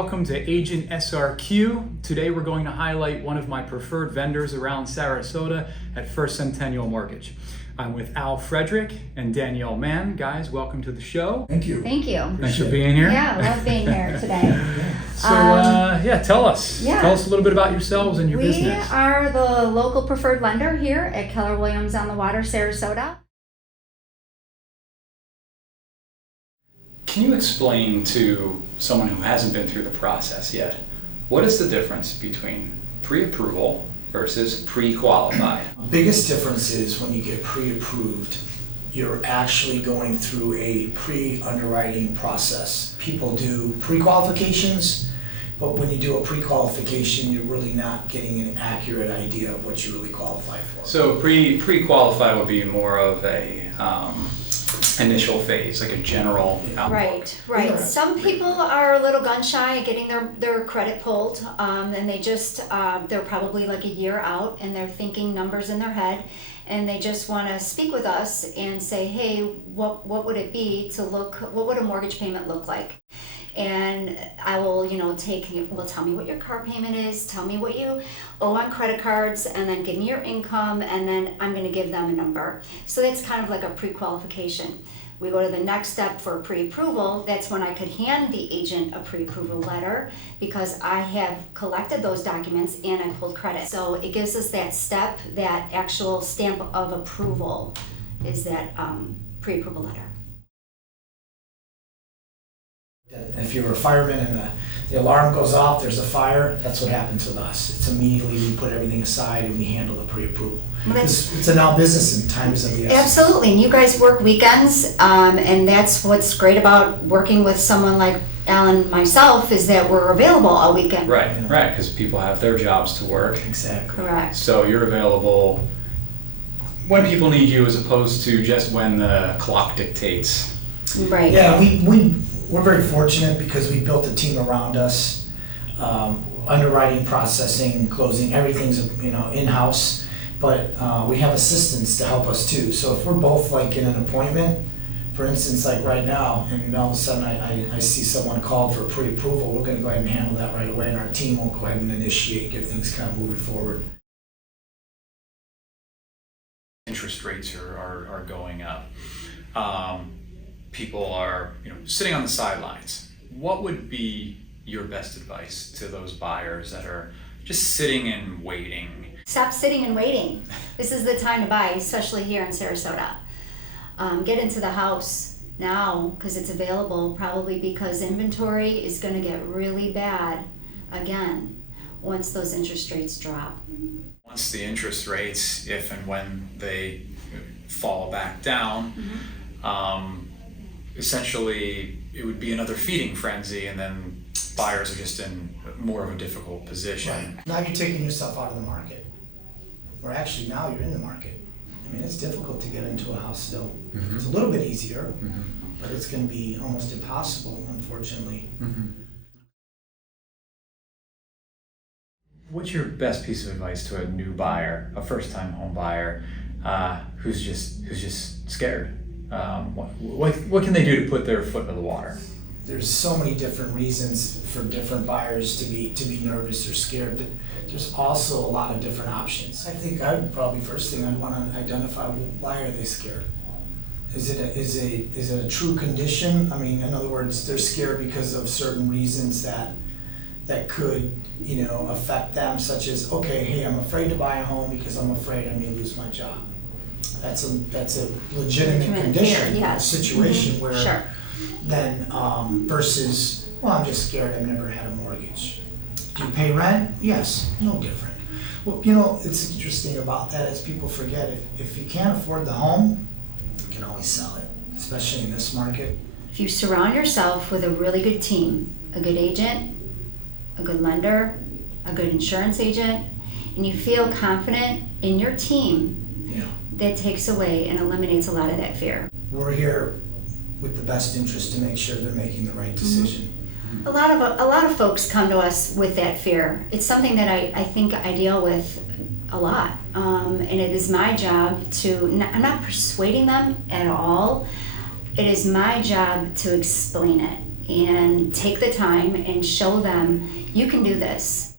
Welcome to Agent SRQ. Today we're going to highlight one of my preferred vendors around Sarasota at First Centennial Mortgage. I'm with Frederick and Danielle Mahon. Guys, welcome to the show. Thank you. Thank you. Thanks for being here. Yeah, I love being here today. Tell us. Yeah. Tell us a little bit about yourselves and your We business. are the local preferred lender here at Keller Williams on the Water, Sarasota. Can you explain to someone who hasn't been through the process yet, what is the difference between pre-approval versus pre-qualified? The biggest difference is when you get pre-approved, you're actually going through a pre-underwriting process. People do pre-qualifications, but when you do a pre-qualification, you're really not getting an accurate idea of what you really qualify for. So pre-qualified would be more of a initial phase, like a general outlook. Right. Yeah. Some people are a little gun shy at getting their credit pulled, and they just they're probably like a year out, and they're thinking numbers in their head, and they just want to speak with us and say, hey, what would it be to what would a mortgage payment look like? And I will, tell me what your car payment is, tell me what you owe on credit cards, and then give me your income, and then I'm going to give them a number. So that's kind of like a pre-qualification. We go to the next step for pre-approval. That's when I could hand the agent a pre-approval letter because I have collected those documents and I pulled credit. So it gives us that step, that actual stamp of approval is that pre-approval letter. If you're a fireman and the alarm goes off, there's a fire, that's what happens with us. It's immediately we put everything aside and we handle the pre-approval. It's a now business in times of the essence. Absolutely, and you guys work weekends, and that's what's great about working with someone like Al and myself is that we're available all weekend. Right, because people have their jobs to work. Exactly. Correct. So you're available when people need you as opposed to just when the clock dictates. Right. Yeah, we're very fortunate because we built a team around us. Underwriting, processing, closing, everything's in-house. But we have assistants to help us too. So if we're both like in an appointment, for instance, like right now, and all of a sudden I see someone called for pre-approval, we're gonna go ahead and handle that right away, and our team will go ahead and initiate, get things kind of moving forward. Interest rates are going up. People are sitting on the sidelines. What would be your best advice to those buyers that are just sitting and waiting? Stop sitting and waiting. This is the time to buy, especially here in Sarasota. Get into the house now because it's available, probably because inventory is going to get really bad again once those interest rates drop. Once the interest rates, if and when they fall back down, essentially it would be another feeding frenzy, and then buyers are just in more of a difficult position. Right. Now you're taking yourself out of the market. Or actually now you're in the market. I mean, it's difficult to get into a house still. It's a little bit easier, but it's going to be almost impossible, unfortunately. What's your best piece of advice to a new buyer, a first-time home buyer, who's just scared? What can they do to put their foot in the water? There's so many different reasons for different buyers to be nervous or scared, but there's also a lot of different options. I think first thing I'd want to identify, why are they scared? Is it a true condition? I mean, in other words, they're scared because of certain reasons that could affect them, such as, okay, hey, I'm afraid to buy a home because I'm afraid I may lose my job. That's a legitimate condition, yes. Situation where Sure. then versus, well, I'm just scared, I've never had a mortgage. Do you pay rent? Yes, no different. Well, it's interesting about that is people forget if you can't afford the home, you can always sell it, especially in this market. If you surround yourself with a really good team, a good agent, a good lender, a good insurance agent, and you feel confident in your team, that takes away and eliminates a lot of that fear. We're here with the best interest to make sure they're making the right decision. A lot of folks come to us with that fear. It's something that I think I deal with a lot, and it is my job to. I'm not persuading them at all. It is my job to explain it. and take the time and show them you can do this.